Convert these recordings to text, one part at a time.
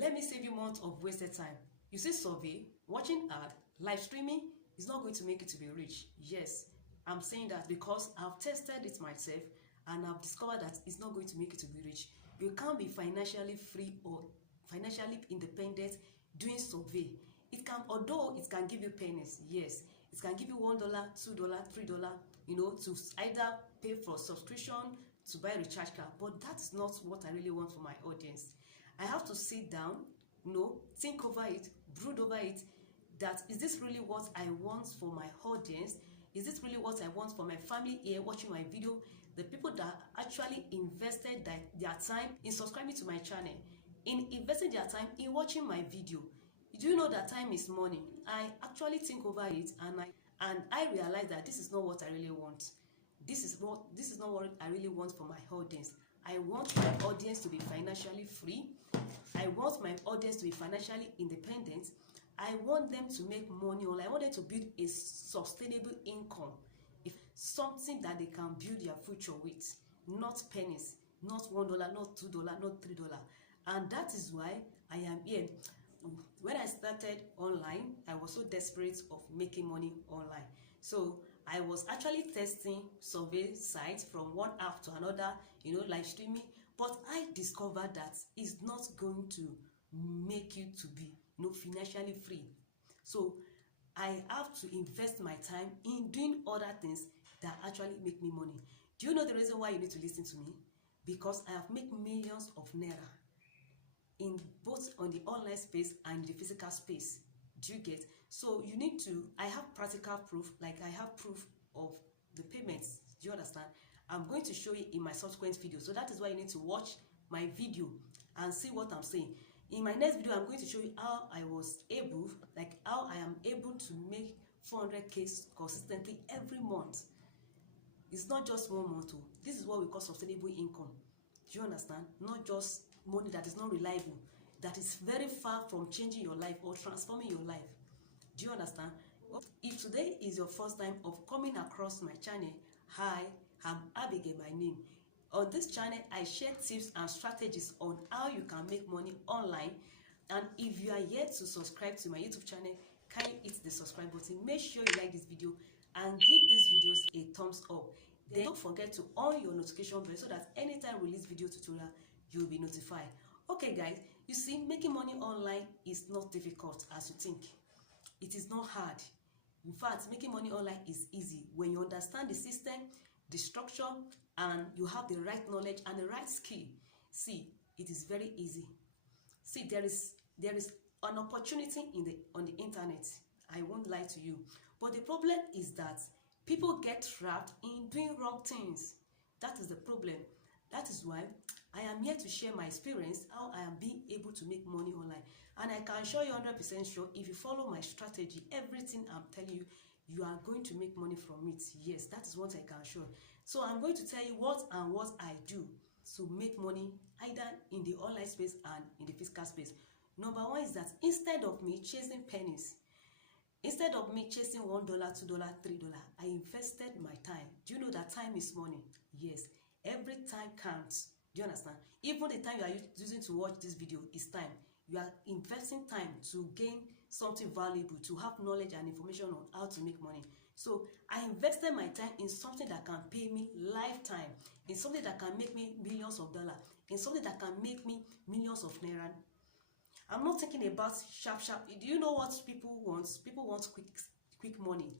Let me save you months of wasted time. You see, survey, watching ad, live streaming is not going to make you to be rich. Yes, I'm saying that because I've tested it myself and I've discovered that it's not going to make you to be rich. You can't be financially free or financially independent doing survey. It can, although it can give you pennies, yes, it can give you $1, $2, $3, to either pay for subscription, to buy a recharge card, but that's not what I really want for my audience. I have to sit down, think over it, brood over it, that is this really what I want for my audience? Is this really what I want for my family here watching my video? The people that actually invested their time in subscribing to my channel, in investing their time in watching my video. Do you know that time is money? I actually think over it, and I realize that this is not what I really want. This is not what I really want for my audience. I want my audience to be financially free. I want my audience to be financially independent. I want them to make money online. I want them to build a sustainable income. If something that they can build their future with, not pennies, not $1, not $2, not $3. And that is why I am here. When I started online, I was so desperate of making money online. So I was actually testing survey sites from one app to another, live streaming. But I discovered that it's not going to make you to be, financially free. So I have to invest my time in doing other things that actually make me money. Do you know the reason why you need to listen to me? Because I have made millions of naira in both on the online space and the physical space. Do you get? So you need to, I have practical proof, like I have proof of the payments. Do you understand? I'm going to show you in my subsequent video. So that is why you need to watch my video and see what I'm saying. In my next video, I'm going to show you how I was able, how I am able to make 400k consistently every month. It's not just 1 month. This is what we call sustainable income. Do you understand? Not just money that is not reliable, that is very far from changing your life or transforming your life. Do you understand? If today is your first time of coming across my channel, hi, I'm Abigail by name. On this channel, I share tips and strategies on how you can make money online. And if you are yet to subscribe to my YouTube channel, can you hit the subscribe button? Make sure you like this video and give these videos a thumbs up. Then don't forget to on your notification bell so that anytime I release video tutorial, you'll be notified. Okay guys, you see, making money online is not difficult as you think. It is not hard. In fact, making money online is easy when you understand the system, the structure, and you have the right knowledge and the right skill. See, it is very easy. See, there is an opportunity on the internet. I won't lie to you. But the problem is that people get trapped in doing wrong things. That is the problem. That is why I am here to share my experience, how I am being able to make money online. And I can assure you 100% sure, if you follow my strategy, everything I'm telling you, you are going to make money from it. Yes, that is what I can assure. So I'm going to tell you what I do to make money either in the online space and in the physical space. Number one is that instead of me chasing pennies, instead of me chasing $1, $2, $3, I invested my time. Do you know that time is money? Yes, every time counts. Do you understand? Even the time you are using to watch this video is time. You are investing time to gain something valuable, to have knowledge and information on how to make money. So I invested my time in something that can pay me lifetime, in something that can make me millions of dollars, in something that can make me millions of naira. I'm not thinking about sharp. Do you know what people want? People want quick money.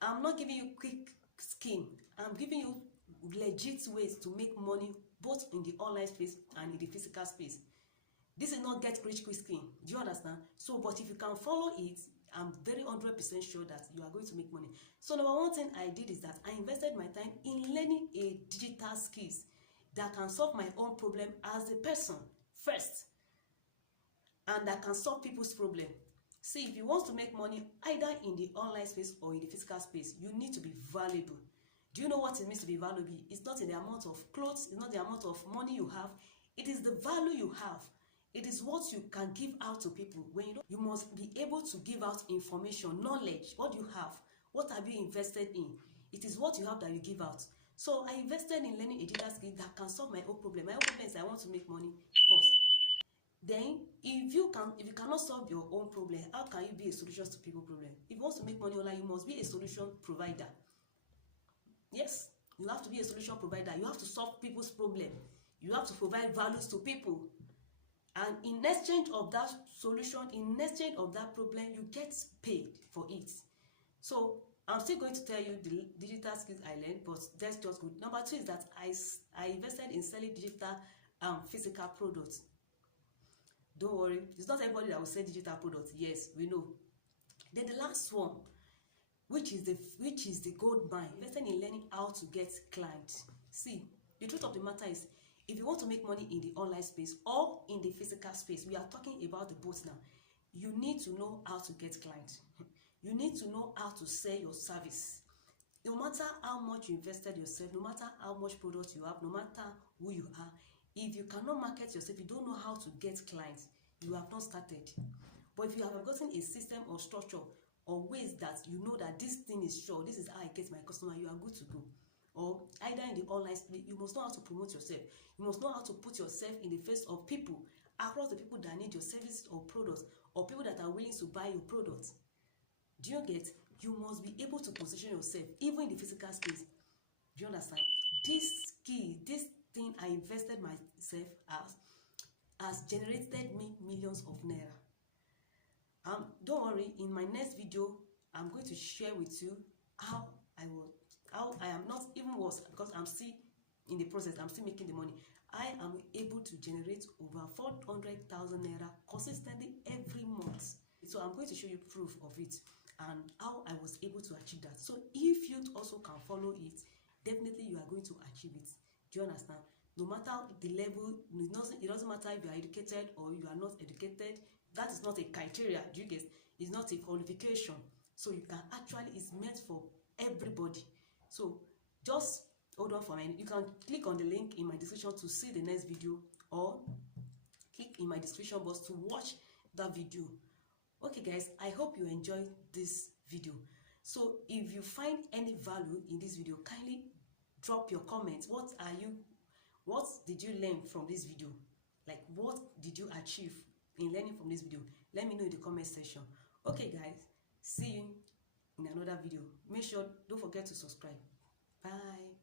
I'm not giving you quick scheme. I'm giving you legit ways to make money both in the online space and in the physical space. This is not get rich quick scheme. Do you understand? So, but if you can follow it, I'm very 100% sure that you are going to make money. So number one thing I did is that I invested my time in learning a digital skills that can solve my own problem as a person first, and that can solve people's problem. See, if you want to make money either in the online space or in the physical space, you need to be valuable. Do you know what it means to be valuable? It's not in the amount of clothes, it's not the amount of money you have, it is the value you have. It is what you can give out to people. When you must be able to give out information, knowledge. What do you have? What have you invested in? It is what you have that you give out. So I invested in learning a digital skill that can solve my own problem. My own problem is I want to make money first. Then you cannot solve your own problem, how can you be a solution to people's problem? If you want to make money online, you must be a solution provider. Yes, you have to be a solution provider. You have to solve people's problem. You have to provide values to people. And in exchange of that solution, in exchange of that problem, you get paid for it. So I'm still going to tell you the digital skills I learned, but that's just good. Number 2 is that I invested in selling digital and physical products. Don't worry, it's not everybody that will sell digital products. Yes, we know. Then the last one, which is the gold mine, investing in learning how to get clients. See, the truth of the matter is, if you want to make money in the online space or in the physical space, we are talking about the both now, you need to know how to get clients. You need to know how to sell your service. No matter how much you invested yourself, no matter how much product you have, no matter who you are, if you cannot market yourself, you don't know how to get clients, you have not started. But if you have gotten a system or structure or ways that you know that this thing is sure, this is how I get my customer, you are good to go. Or either in the online space, you must know how to promote yourself. You must know how to put yourself in the face of people, across the people that need your service or products, or people that are willing to buy your products. Do you get? You must be able to position yourself even in the physical space. Do you understand? This skill, this thing I invested myself has generated me millions of naira. Don't worry, in my next video I'm going to share with you how I am not even worse, because I'm still in the process, I'm still making the money. I am able to generate over 400,000 naira consistently every month. So I'm going to show you proof of it and how I was able to achieve that. So if you also can follow it, definitely you are going to achieve it. Do you understand? No matter the level, it doesn't matter if you are educated or you are not educated. That is not a criteria. Do you get? It's not a qualification. So you can actually, it's meant for everybody. So just hold on for a minute. You can click on the link in my description to see the next video, or click in my description box to watch that video. Okay guys, I hope you enjoyed this video. So if you find any value in this video, kindly drop your comments. What did you learn from this video? Like, what did you achieve in learning from this video? Let me know in the comment section. Okay guys, see you in another video. Don't forget to subscribe. Bye.